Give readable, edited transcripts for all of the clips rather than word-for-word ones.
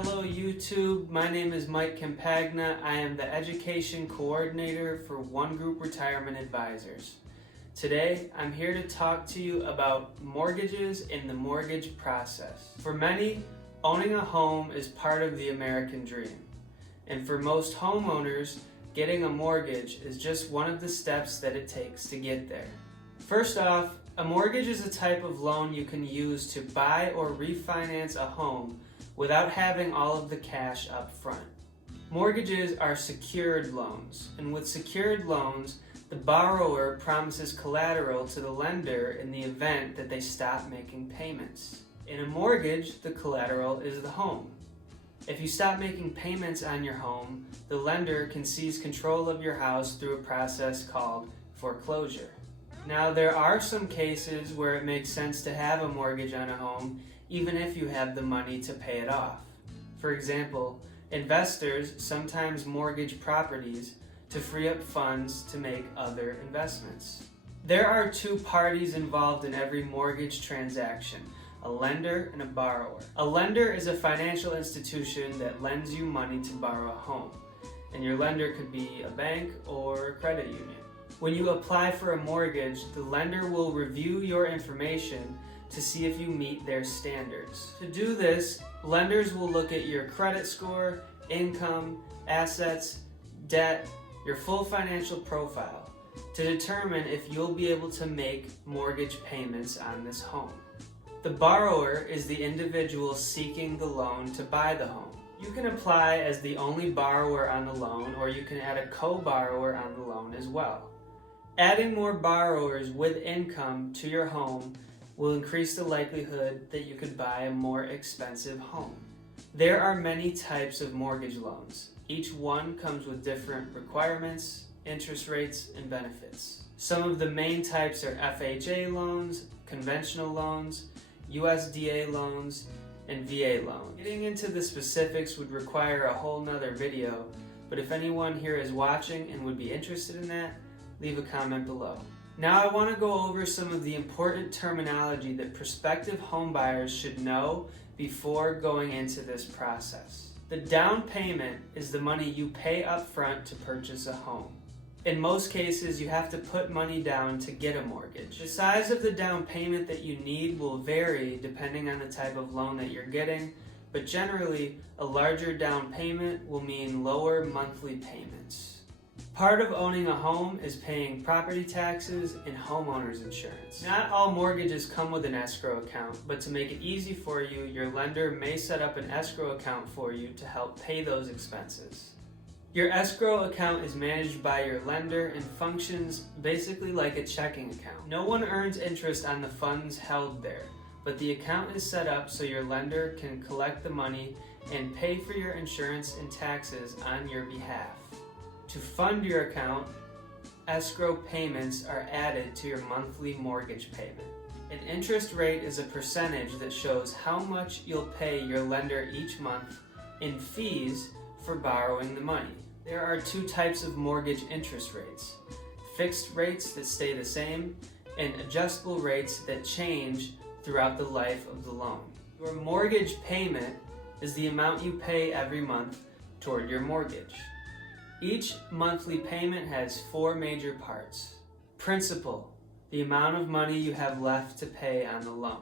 Hello YouTube, my name is Mike Campagna. I am the Education Coordinator for One Group Retirement Advisors. Today, I'm here to talk to you about mortgages and the mortgage process. For many, owning a home is part of the American dream. And for most homeowners, getting a mortgage is just one of the steps that it takes to get there. First off, a mortgage is a type of loan you can use to buy or refinance a home without having all of the cash up front. Mortgages are secured loans, and with secured loans, the borrower promises collateral to the lender in the event that they stop making payments. In a mortgage, the collateral is the home. If you stop making payments on your home, the lender can seize control of your house through a process called foreclosure. Now, there are some cases where it makes sense to have a mortgage on a home even if you have the money to pay it off. For example, investors sometimes mortgage properties to free up funds to make other investments. There are two parties involved in every mortgage transaction, a lender and a borrower. A lender is a financial institution that lends you money to borrow a home, and your lender could be a bank or a credit union. When you apply for a mortgage, the lender will review your information to see if you meet their standards. To do this, lenders will look at your credit score, income, assets, debt, your full financial profile to determine if you'll be able to make mortgage payments on this home. The borrower is the individual seeking the loan to buy the home. You can apply as the only borrower on the loan, or you can add a co-borrower on the loan as well. Adding more borrowers with income to your home will increase the likelihood that you could buy a more expensive home. There are many types of mortgage loans. Each one comes with different requirements, interest rates, and benefits. Some of the main types are FHA loans, conventional loans, USDA loans, and VA loans. Getting into the specifics would require a whole nother video, but if anyone here is watching and would be interested in that, leave a comment below. Now I want to go over some of the important terminology that prospective homebuyers should know before going into this process. The down payment is the money you pay up front to purchase a home. In most cases, you have to put money down to get a mortgage. The size of the down payment that you need will vary depending on the type of loan that you're getting, but generally, a larger down payment will mean lower monthly payments. Part of owning a home is paying property taxes and homeowner's insurance. Not all mortgages come with an escrow account, but to make it easy for you, your lender may set up an escrow account for you to help pay those expenses. Your escrow account is managed by your lender and functions basically like a checking account. No one earns interest on the funds held there, but the account is set up so your lender can collect the money and pay for your insurance and taxes on your behalf. To fund your account, escrow payments are added to your monthly mortgage payment. An interest rate is a percentage that shows how much you'll pay your lender each month in fees for borrowing the money. There are two types of mortgage interest rates: fixed rates that stay the same and adjustable rates that change throughout the life of the loan. Your mortgage payment is the amount you pay every month toward your mortgage. Each monthly payment has four major parts. Principal, the amount of money you have left to pay on the loan.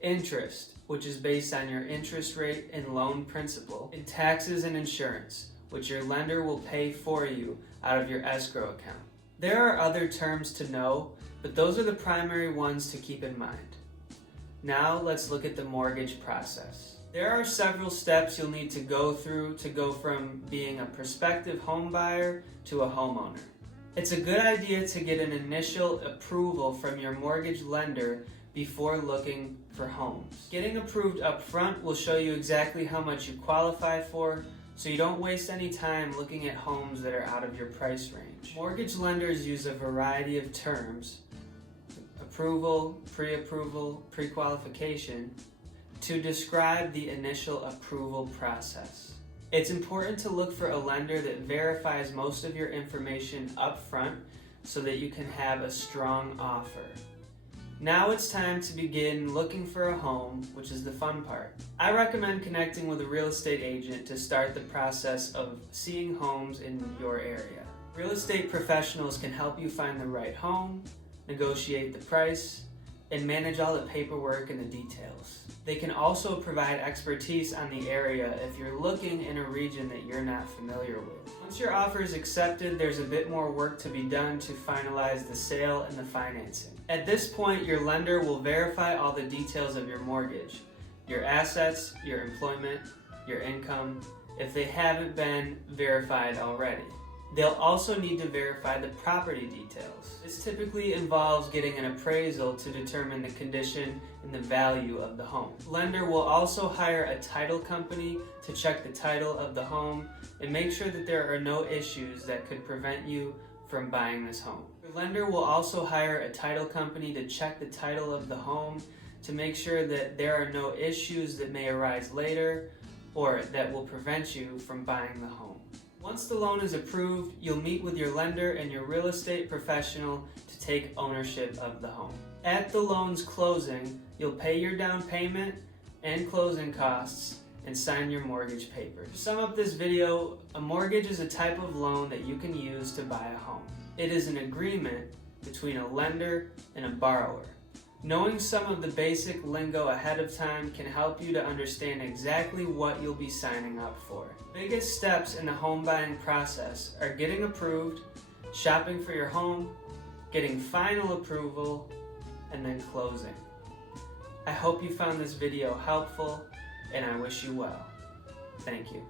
Interest, which is based on your interest rate and loan principal. And taxes and insurance, which your lender will pay for you out of your escrow account. There are other terms to know, but those are the primary ones to keep in mind. Now let's look at the mortgage process. There are several steps you'll need to go through to go from being a prospective home buyer to a homeowner. It's a good idea to get an initial approval from your mortgage lender before looking for homes. Getting approved up front will show you exactly how much you qualify for, so you don't waste any time looking at homes that are out of your price range. Mortgage lenders use a variety of terms: approval, pre-approval, pre-qualification, to describe the initial approval process. It's important to look for a lender that verifies most of your information up front so that you can have a strong offer. Now it's time to begin looking for a home, which is the fun part. I recommend connecting with a real estate agent to start the process of seeing homes in your area. Real estate professionals can help you find the right home, negotiate the price, and manage all the paperwork and the details. They can also provide expertise on the area if you're looking in a region that you're not familiar with. Once your offer is accepted, there's a bit more work to be done to finalize the sale and the financing. At this point, your lender will verify all the details of your mortgage, your assets, your employment, your income, if they haven't been verified already. They'll also need to verify the property details. This typically involves getting an appraisal to determine the condition and the value of the home. Lender will also hire a title company to check the title of the home and make sure that there are no issues that could prevent you from buying this home. The lender will also hire a title company to check the title of the home to make sure that there are no issues that may arise later or that will prevent you from buying the home. Once the loan is approved, you'll meet with your lender and your real estate professional to take ownership of the home. At the loan's closing, you'll pay your down payment and closing costs and sign your mortgage papers. To sum up this video, a mortgage is a type of loan that you can use to buy a home. It is an agreement between a lender and a borrower. Knowing some of the basic lingo ahead of time can help you to understand exactly what you'll be signing up for. Biggest steps in the home buying process are getting approved, shopping for your home, getting final approval, and then closing. I hope you found this video helpful, and I wish you well. Thank you.